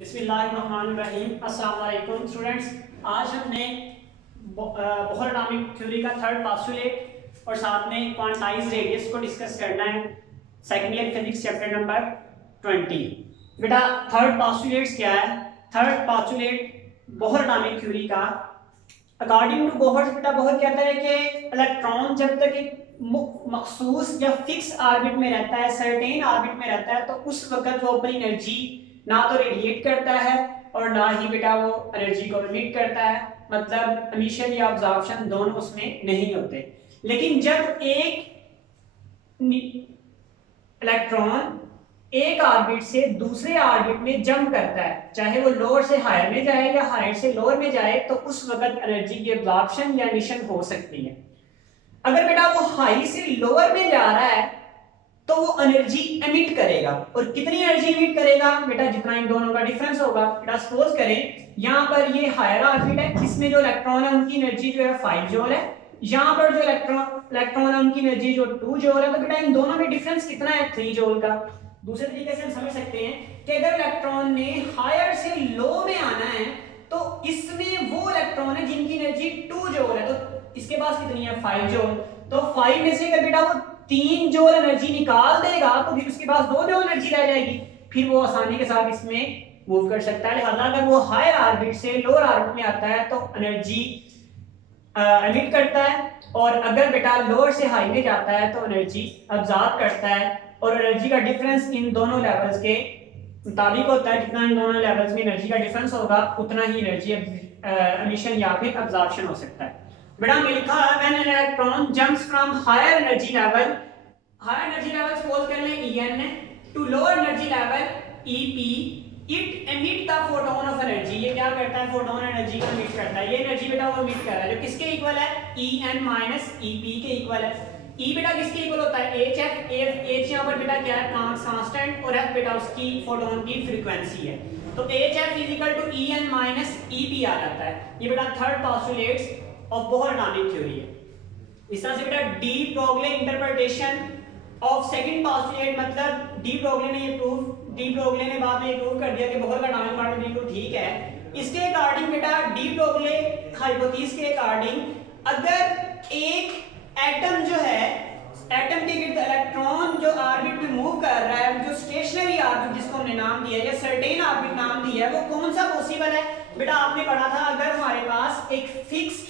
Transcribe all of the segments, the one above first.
बिस्मिल्लाहिर्रहमानिर्रहीम। अस्सलाम वालेकुम स्टूडेंट्स। आज हमने बोहर एटॉमिक थ्योरी का थर्ड पास्टुलेट और साथ में क्वांटाइज रेडियस को डिस्कस करना है। Second year physics chapter number 20। बेटा थर्ड पास्टुलेट क्या है? Third postulate Bohr atomic theory का अकॉर्डिंग टू बोहर, बेटा बोहर कहता है कि इलेक्ट्रॉन जब तक एक मखसूस या फिक्स ऑर्बिट में रहता है, सर्टेन ऑर्बिट में रहता है, तो उस वक्त वो अपनी एनर्जी ना तो रेडिएट करता है और ना ही बेटा वो एनर्जी को एमिट करता है, मतलब एमिशन या अब्जॉर्प्शन दोनों उसमें नहीं होते। लेकिन जब एक इलेक्ट्रॉन एक ऑर्बिट से दूसरे ऑर्बिट में जंप करता है, चाहे वो लोअर से हायर में जाए या हायर से लोअर में जाए, तो उस वक्त एनर्जी की अब्जॉर्प्शन या एमिशन हो सकती है। अगर बेटा वो हाई से लोअर में जा रहा है तो वो एनर्जी एमिट करेगा, और कितनी एनर्जी एमिट करेगा बेटा? जितना इन दोनों का डिफरेंस होगा। बेटा सपोज करें यहाँ पर ये हायर ऑर्बिट है, इसमें जो इलेक्ट्रॉन है उनकी एनर्जी जो है 5 जूल है, यहाँ पर जो इलेक्ट्रॉन है उनकी एनर्जी जो 2 जूल है, तो बेटा इन दोनों में डिफरेंस कितना है? 3 जूल का। दूसरे तरीके से हम समझ सकते हैं कि अगर इलेक्ट्रॉन ने हायर से लो में आना है तो इसमें वो इलेक्ट्रॉन है जिनकी एनर्जी 2 जूल है, तो इसके पास कितनी है? 5 जूल। तो 5 में से अगर बेटा वो 3 जूल एनर्जी निकाल देगा तो फिर उसके पास 2 जूल एनर्जी रह जाएगी, फिर वो आसानी के साथ इसमें मूव कर सकता है। लिहाजा अगर वो हायर ऑर्बिट से लोअर ऑर्बिट में आता है तो एनर्जी एमिट करता है, और अगर बेटा लोअर से हाई में जाता है तो एनर्जी अब्जॉर्ब करता है, और एनर्जी का डिफरेंस इन दोनों लेवल्स के मुताबिक होता है। जितना इन दोनों लेवल्स में एनर्जी का डिफरेंस होगा उतना ही एनर्जी एमिशन या फिर अब्जॉर्प्शन हो सकता है। बेटा हमने लिखा है when an electron jumps from higher energy level suppose कर लें En to lower energy level Ep, it emit the photon of energy. ये क्या करता है? फोटोन एनर्जी को एमिट करता है। ये एनर्जी बेटा वो एमिट कर रहा है जो किसके इक्वल है? En माइनस Ep के इक्वल है। E बेटा किसके इक्वल होता है? hf। H यहाँ पर बेटा क्या है? प्लांक्स कांस्टेंट, और f बेटा उसकी फोटोन की फ्रीक्वेंसी है, तो hf is equal to En minus Ep आ जाता है। ये बेटा third postulates of Bohr atomic theory है। इस तरह से बेटा de Broglie interpretation of second postulate, मतलब डी ब्रोगली ने बाद में ये प्रूव कर दिया कि बोहर का एटॉमिक मॉडल बिल्कुल ठीक है। इसके अकॉर्डिंग बेटा डी ब्रोगली हाइपोथेसिस के अकॉर्डिंग अगर एक एटम जो है, एटम के गिर्द इलेक्ट्रॉन जो ऑर्बिट में मूव कर रहा है, जो स्टेशनरी ऑर्बिट जिसको हमने नाम दिया या सर्टेन ऑर्बिट नाम दिया है, वो कौन सा पॉसिबल है? बेटा आपने पढ़ा था अगर हमारे पास एक फिक्स्ड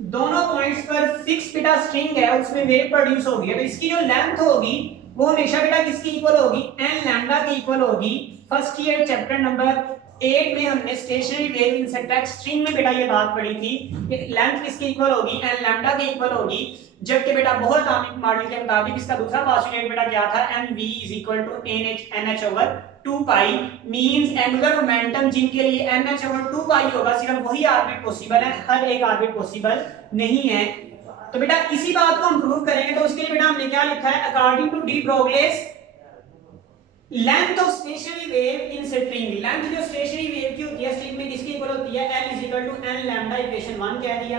दोनों पॉइंट्स पर फिक्स बेटा स्ट्रिंग है, उसमें वेव प्रोड्यूस होगी, तो इसकी जो लेंथ होगी वो हमेशा बेटा किसकी इक्वल होगी? n लैम्डा की इक्वल होगी। फर्स्ट ईयर चैप्टर नंबर 8 में हमने stationery wave in central string में बेटा ये बात पढ़ी थी कि लेंथ किसकी इक्वल होगी? n लैम्डा की इक्वल होगी। जबकि बेटा बोहर एटॉमिक मॉडल के मुताबिक इसका दूसरा पोस्टुलेट बेटा क्या था? mv is equal to nh over 2 pi, means angular momentum जिनके लिए nh ओवर 2 पाई होगा, सिर्फ वही ऑर्बिट पॉसिबल है, हर एक ऑर्बिट पॉसिबल नहीं है। तो बेटा इसी बात को हम प्रूव करेंगे, तो उसके लिए बेटा हमने क्या लिखा है? According to de Broglie's length of stationary wave in string, length जो स्टेशनरी वेव की होती है स्ट्रिंग में किसकी इक्वल होती है? L is equal to n lambda, equation 1 कह दिया।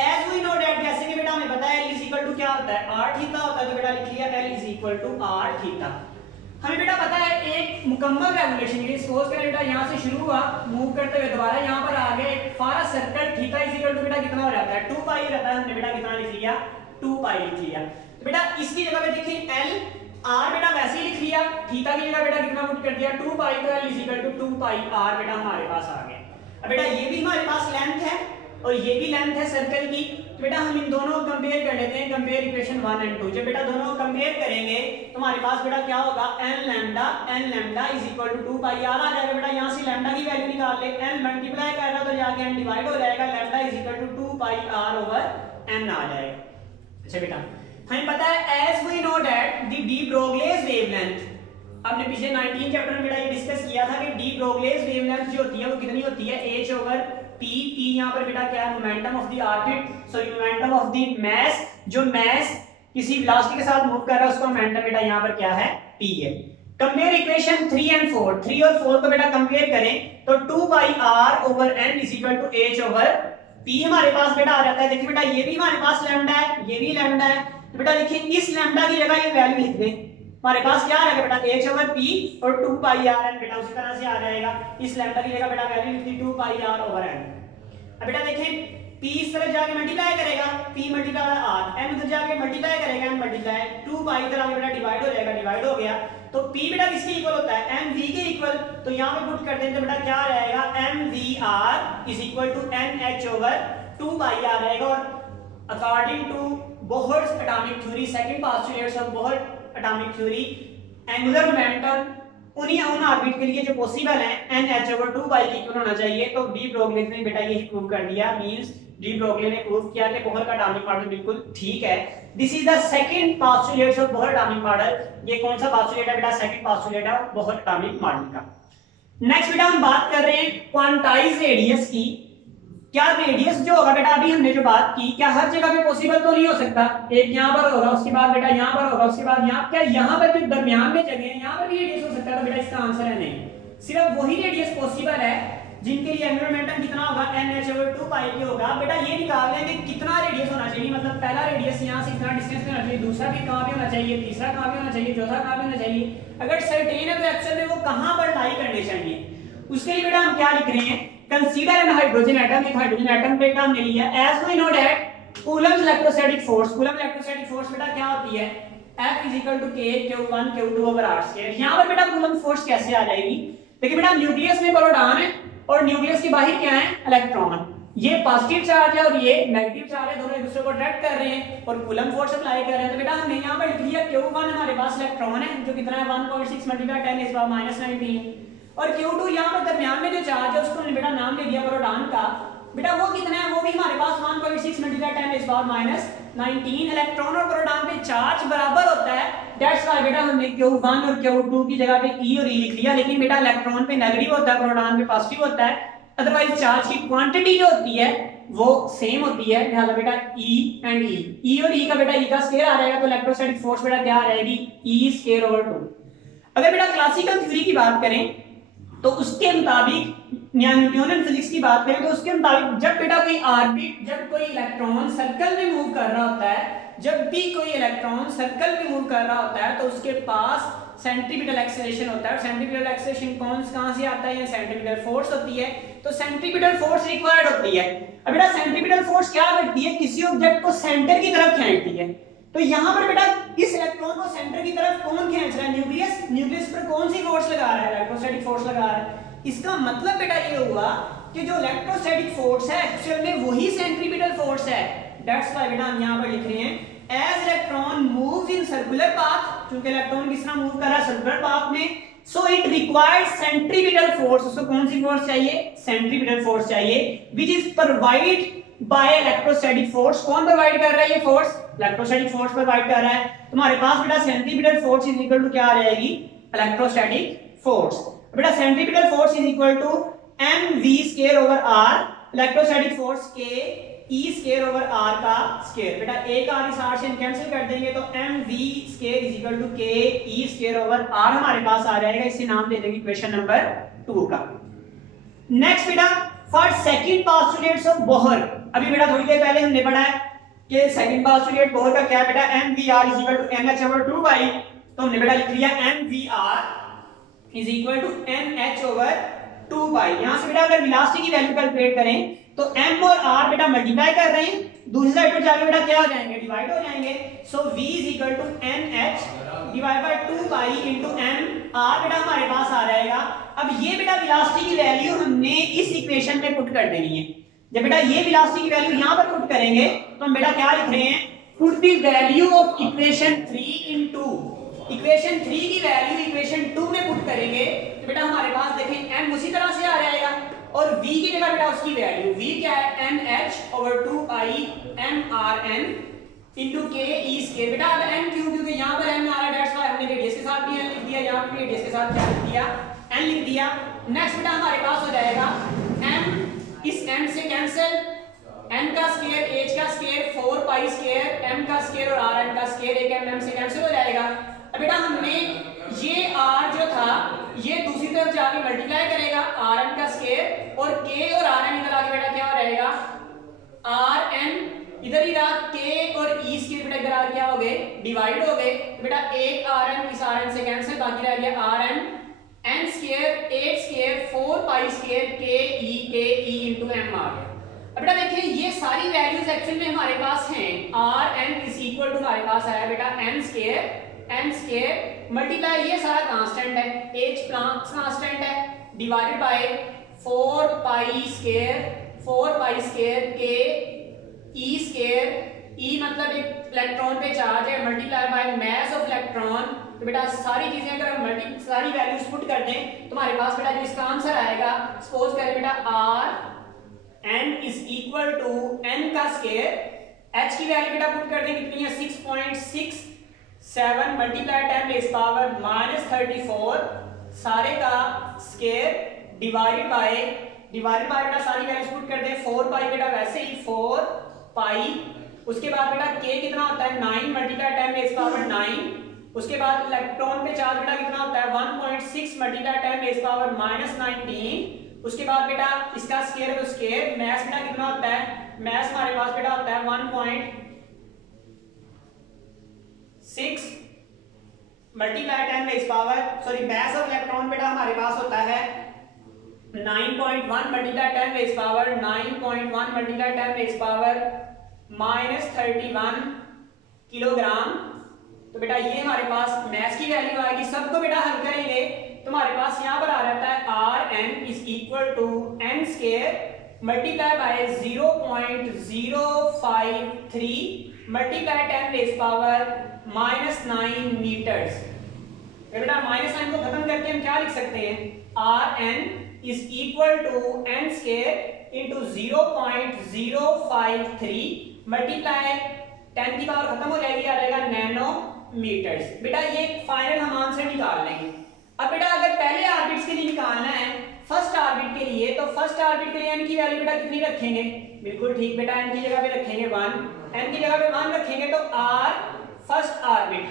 एज वी नो दैट, जैसे कि बेटा हमें पता है L इज इक्वल टू क्या होता है? r थीटा होता है, तो बेटा लिख लिया L is equal to r theta. हमें बेटा पता है एक मुकम्मल रेवोल्यूशन, ये सपोज करें बेटा यहाँ से शुरू हुआ मूव करते हुए दोबारा यहाँ पर आ गए एक फारा circle, theta is equal to बेटा कितना हो जाता है? 2 पाई रहता है। हमने बेटा कितना लिख लिया? 2 पाई लिख लिया। तो बेटा इसकी जगह पे देखिए L, r बेटा वैसे ही लिख लिया, थीटा की जगह बेटा कितना पुट कर दिया? 2 पाई, तो L is equal to 2 pi r बेटा हमारे पास आ गया। अब बेटा ये भी हमारे पास लेंथ है और ये भी लेंथ है सर्कल की, तो बेटा हम इन दोनों को कंपेयर कर लेते हैं, कंपेयर इक्वेशन 1 एंड 2। जब बेटा दोनों को कंपेयर करेंगे तो हमारे पास बेटा क्या होगा? n lambda is equal to 2 pi r आ जाएगा। बेटा यहाँ से लैम्डा की वैल्यू निकाल ले, n मल्टीप्लाई कर रहा तो जाके n डिवाइड हो जाएगा, lambda is equal to 2 pi r over n आ जाएगा। अच्छा बेटा हमें पता है as we know that the de Broglie's wavelength, आपने पिछले 19 चैप्टर में बेटा ये डिस्कस किया था कि डी ब्रोगली's वेवलेंथ जो होती है वो कितनी होती है? h over p। p यहाँ पर बेटा क्या है? Momentum of the orbit, sorry momentum of the mass, जो मास किसी वेलोसिटी के साथ मूव कर रहा है उसका मोमेंटम बेटा यहाँ पर क्या है? p है। कंपेयर इक्वेशन 3 एंड 4, 3 और 4 को बेटा कंपेयर करें तो 2 pi r over n is equal to h over p हमारे पास बेटा आ जाता है। देखिए बेटा ये भी हमारे पास लैम्डा है, ये भी लैम्डा है, तो बेटा देखिए इस लैम्डा की जगह ये वैल्यू लिख दें, हमारे पास क्या आ जाएगा बेटा h ओवर p और 2 पाई r n बेटा उसी तरह से आ जाएगा। इस लैम्डा की जगह बेटा वैल्यू लिख दी 2 पाई r ओवर n। अब बेटा देखें p इस तरफ जाके मल्टीप्लाई करेगा p मल्टीप्लाई r, n उधर जाके मल्टीप्लाई करेगा n मल्टीप्लाई 2 पाई इधर आके बेटा डिवाइड हो जाएगा, डिवाइड हो गया तो p बेटा किसके इक्वल होता है m v के इक्वल। तो यहां पे पुट कर दें तो बेटा क्या आ जाएगा m v r is equal to n h over 2 pi r आएगा। और according to Bohr's atomic theory, second postulates of Bohr atomic theory, angular momentum उन ऑर्बिट के लिए जो पॉसिबल है nh ओवर 2 पाई के इक्वल होना चाहिए। तो डी ब्रोगली ने बेटा यही प्रूव कर दिया, मींस डी ब्रोगली ने प्रूव किया कि बोहर का एटॉमिक मॉडल बिल्कुल ठीक है। This is the second postulate of Bohr atomic model. ये कौन सा पोस्टुलेट है बेटा, सेकंड पोस्टुलेट है बोहर एटॉमिक मॉडल का। नेक्स्ट बेटा हम बात कर रहे हैं क्वांटाइज रेडियस की। क्या रेडियस जो होगा बेटा, अभी हमने जो बात की, क्या हर जगह पे पॉसिबल तो नहीं हो सकता, एक यहाँ पर होगा उसके बाद बेटा यहाँ पर होगा उसके बाद यहाँ, क्या यहाँ पर जो दरमियान में जगह है यहाँ पर भी रेडियस हो सकता है? तो बेटा इसका आंसर है नहीं, सिर्फ वही रेडियस पॉसिबल है जिनके लिए एंगुलर मोमेंटम कितना होगा nh ओवर 2 पाई के होगा। बेटा ये निकाल लें कि कितना रेडियस होना चाहिए, मतलब पहला रेडियस यहाँ से इतना डिस्टेंस पे होना चाहिए, दूसरा भी कहाँ पे होना चाहिए, तीसरा कहाँ पे होना चाहिए, चौथा कहाँ पे होना चाहिए। अगर सर्टेन है तो एक्चुअल में वो कहाँ पर लाई करने चाहिए। उसके लिए बेटा हम क्या लिख रहे हैं, कंसीडर एन हाइड्रोजन एटम, एक हाइड्रोजन एटम पे काम ले लिया। As we know that Coulomb electrostatic force, Coulomb electrostatic force बेटा क्या होती है, F is equal to K Q1 Q2 over R square. यहाँ पर बेटा कूलम्ब फोर्स कैसे आ जाएगी, देखिए बेटा न्यूक्लियस में प्रोटॉन है और न्यूक्लियस के बाहर क्या है इलेक्ट्रॉन, ये पॉजिटिव चार्ज है और ये नेगेटिव चार्ज है, दोनों एक दूसरे को अट्रैक्ट कर रहे हैं और कूलम्ब फोर्स अप्लाई कर रहे हैं। तो बेटा हमने यहाँ पर लिख लिया Q1 हमारे पास इलेक्ट्रॉन है जो कितना है 1.6 मल्टीप्लाई 10 इस बार -19, और Q2 यहाँ पर दरमियान में जो चार्ज है उसको हमने बेटा नाम दे दिया प्रोटॉन का। बेटा वो कितना है, वो भी हमारे पास 1.6 मल्टीप्लाई 10 इस बार -19। इलेक्ट्रॉन और प्रोटॉन पे चार्ज बराबर होता है, दैट्स व्हाई बेटा हमने Q1 और Q2 की जगह पे E और E लिख लिया। लेकिन बेटा इलेक्ट्रॉन पे नेगेटिव होता है, प्रोटॉन पे पॉजिटिव होता है, अदरवाइज चार्ज की क्वांटिटी जो होती है वो सेम होती है। लिहाजा बेटा E एंड E और E का बेटा E का स्क्वायर आ जाएगा, तो इलेक्ट्रोस्टैटिक फोर्स बेटा क्या आ जाएगी E स्क्वायर ओवर 2। अगर बेटा क्लासिकल थ्योरी की बात करें तो उसके मुताबिक, न्यूटनियन फिजिक्स की बात करें तो उसके मुताबिक जब बेटा कोई ऑर्बिट, जब कोई इलेक्ट्रॉन सर्कल में मूव कर रहा होता है, जब भी कोई इलेक्ट्रॉन सर्कल में मूव कर रहा होता है तो उसके पास सेंट्रीपिटल एक्सेलरेशन होता है। सेंट्रीपिटल एक्सेलरेशन कहां से आता है, ये सेंट्रीपिटल फोर्स होती है। तो सेंट्रीपिटल फोर्स रिक्वायर्ड होती है। अब बेटा सेंट्रीपिटल फोर्स क्या करती है, किसी ऑब्जेक्ट को सेंटर की तरफ खींचती है। तो यहाँ पर बेटा इस इलेक्ट्रॉन को सेंटर की तरफ कौन खींच रहा है, न्यूक्लियस। न्यूक्लियस पर कौन सी फोर्स लगा रहा है, इलेक्ट्रोस्टैटिक फोर्स लगा रहा है। इसका मतलब बेटा ये हुआ कि जो इलेक्ट्रोस्टैटिक फोर्स है एक्चुअल में वही सेंट्रीपिटल फोर्स है। दैट्स व्हाई बेटा हम यहाँ पर लिख रहे हैं as electron moves in circular path, क्योंकि इलेक्ट्रॉन किस तरह मूव कर रहा है सर्कुलर पाथ में, so it requires centripetal force. उसको कौन सी फोर्स चाहिए, सेंट्रीपिटल फोर्स चाहिए, which is provide by electrostatic force. कौन प्रोवाइड कर रहा है ये फोर्स, इलेक्ट्रोस्टैटिक फोर्स प्रोवाइड कर रहा है। तुम्हारे पास बेटा centripetal force is equal to क्या आ जाएगी, इलेक्ट्रोस्टैटिक फोर्स। बेटा centripetal force is equal to mv square over r, electrostatic force k e square over r का स्क्वायर। बेटा एक r इस r से कैंसिल कर देंगे तो mv square is equal to k e square over r हमारे पास आ जाएगा। इसे नाम दे देंगे क्वेश्चन नंबर 2 का। नेक्स्ट बेटा for second postulates of Bohr, अभी बेटा थोड़ी देर पहले हमने पढ़ा है कि सेकंड पोस्टुलेट बोहर का क्या है बेटा, mvr is equal to nh over 2 pi. तो हमने बेटा लिख लिया mvr is equal to nh over 2 pi. यहां से बेटा अगर वेलोसिटी की वैल्यू कैलकुलेट करें तो m और r बेटा मल्टीप्लाई कर रहे हैं, दूसरी साइड पर जाके बेटा क्या हो जाएंगे, डिवाइड हो जाएंगे। So v is equal to nh divide by 2 pi into m, r बेटा हमारे पास आ जाएगा। अब ये बेटा वेलोसिटी की वैल्यू हमने इस इक्वेशन में पुट कर देनी है। जब बेटा ये वेलोसिटी की वैल्यू यहां पर पुट करेंगे तो हम बेटा क्या लिख रहे हैं, put the value of equation 3 into, equation 3 की वैल्यू इक्वेशन 2 में पुट करेंगे तो बेटा हमारे पास देखें m उसी तरह से आ जाएगा और v की जगह बेटा उसकी वैल्यू, v क्या है nh ओवर 2 पाई mrn into k e square. बेटा अब n क्यों, क्योंकि यहां पर m आ रहा है, दैट्स व्हाई हमने रेडियस के साथ भी n लिख दिया, यहां पे रेडियस के साथ क्या लिख दिया, n लिख दिया। नेक्स्ट बेटा हमारे पास हो जाएगा m इस m से कैंसिल, n का स्क्वायर h का स्क्वायर 4 पाई स्क्वायर m का स्क्वायर और rn का स्क्वायर, एक m से कैंसिल हो जाएगा। अब बेटा हमने ये r जो था ये दूसरी तरफ जाके मल्टीप्लाई करेगा rn का स्क्वायर और k और rn इधर आके बेटा क्या हो रहेगा, rn इधर ही रहा, k और e स्क्वायर बेटा इधर आके क्या हो गए डिवाइड हो गए तो बेटा एक Rn इस Rn से कैंसिल, बाकी रह गया Rn n square 8 square 4 pi square के ई इंटू एम आ गया। अब बेटा देखिए ये सारी वैल्यूज एक्चुअल में हमारे पास हैं। Rn इज इक्वल टू हमारे पास आया बेटा n स्क्वायर मल्टीप्लाई ये सारा कांस्टेंट है, h प्लस कांस्टेंट है, डिवाइडेड बाय 4 पाई स्क्वायर के ई स्क्वायर, ई मतलब एक इलेक्ट्रॉन पे चार्ज है, multiply by mass of electron. तो बेटा सारी चीजें अगर हम सारी वैल्यूज पुट कर दें तो हमारे पास बेटा जो इसका आंसर आएगा, सपोज करें बेटा Rn is equal to n का स्क्वायर, h की वैल्यू बेटा पुट कर दें कितनी है 6.67 मल्टीप्लाई 10 रेज़ पावर -34 सारे का स्क्वायर डिवाइडेड बाय बेटा सारी वैल्यूज पुट कर दें 4 पाई बेटा वैसे ही 4 पाई, उसके बाद बेटा k कितना होता है 9 मल्टीप्लाई 10 रेज़ पावर 9, उसके बाद इलेक्ट्रॉन पे चार्ज बेटा कितना होता है 1.6 मल्टीप्लाई 10 रेज़ पावर -19, उसके बाद बेटा इसका स्क्वायर तो स्क्वायर, मास बेटा कितना होता है, मास हमारे पास बेटा होता है 1.6 multiply 10 raise power mass of electron बेटा हमारे पास होता है 9.1 multiply 10 raise power 9.1 multiply 10 raise power -31 kilogram. तो बेटा ये हमारे पास मास की वैल्यू आएगी, सबको बेटा हल करेंगे तो हमारे पास यहाँ पर आ रहता है Rn is equal to n square multiply by 0.053 multiply 10 raise power -9 metres. बेटा -9 को खत्म करके हम क्या लिख सकते हैं, Rn is equal to n square into 0.053 multiply 10 की पावर खत्म हो जाएगी, आ जाएगा नैनोमीटर्स। बेटा ये फाइनल हम आंसर निकाल लेंगे। अब बेटा अगर पहले ऑर्बिट्स के लिए निकालना है फर्स्ट ऑर्बिट के लिए, तो फर्स्ट ऑर्बिट के लिए n की वैल्यू बेटा कितनी रखेंगे, बिल्कुल ठीक बेटा n की जगह पे रखेंगे 1, n की जगह पे 1 रखेंगे तो r फर्स्ट ऑर्बिट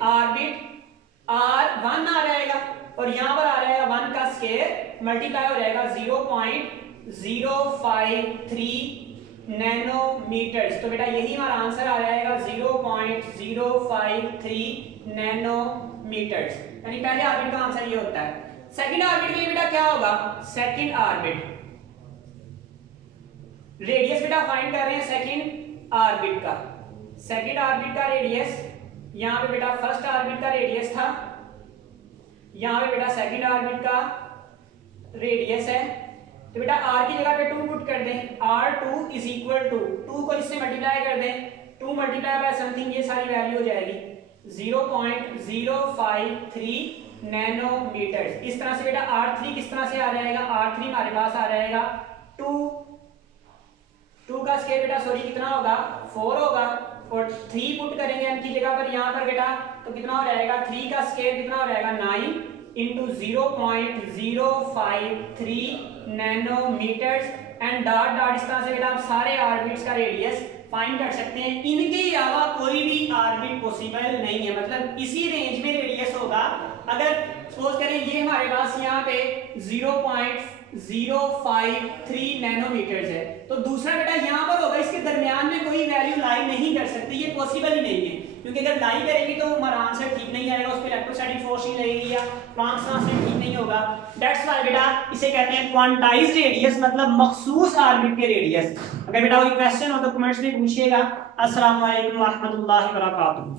r1 आ जाएगा और यहां पर आ जाएगा 1 का स्क्वायर मल्टीप्लाई हो जाएगा 0.053 नैनोमीटर्स। तो बेटा यही हमारा आंसर आ जाएगा 0.053 नैनोमीटर्स, यानी पहले ऑर्बिट का आंसर ये होता है। सेकंड ऑर्बिट के लिए बेटा क्या होगा, सेकंड ऑर्बिट रेडियस बेटा फाइंड कर रहे हैं सेकंड ऑर्बिट का रेडियस, यहां पे बेटा फर्स्ट ऑर्बिट का रेडियस था, यहां पे बेटा सेकंड ऑर्बिट का रेडियस है। तो बेटा r की जगह पे 2 पुट कर दें, r2 इज इक्वल टू 2 को इससे मल्टीप्लाई कर दें, 2 मल्टीप्लाई बाय समथिंग ये सारी वैल्यू हो जाएगी 0.053 नैनोमीटर्स। इस तरह से बेटा r3 किस तरह से आ जाएगा, r3 हमारे पास आ जाएगा 2 का स्क्वायर बेटा कितना होगा 4 होगा और 3 पुट करेंगे n की जगह पर यहाँ पर बेटा तो कितना हो जाएगा 3 का स्क्वायर कितना हो जाएगा 9 into 0.053 nanometres and dot dot. इस तरह से बेटा आप सारे ऑर्बिट्स का रेडियस फाइंड कर सकते हैं। इनके अलावा कोई भी ऑर्बिट पॉसिबल नहीं है, मतलब इसी रेंज में रेडियस होगा। अगर सपोज करें ये हमारे पास यहाँ पे 0.053 नैनोमीटर्स है तो दूसरा बेटा यहाँ पर होगा, इसके दरमियान में कोई वैल्यू लाई नहीं कर सकती, ये पॉसिबल ही नहीं है, क्योंकि अगर लाई करेगी तो हमारा आंसर ठीक नहीं आएगा, उस पर इलेक्ट्रोस्टैटिक फोर्स नहीं लगेगी या प्लैंक्स कांस्टेंट ठीक नहीं होगा। दैट्स व्हाई बेटा इसे कहते हैं क्वांटाइज्ड रेडियस, मतलब मखसूस ऑर्बिट के रेडियस। अगर बेटा कोई क्वेश्चन हो तो कमेंट्स में पूछिएगा। अस्सलाम वालेकुम व रहमतुल्लाहि व बरकातहू।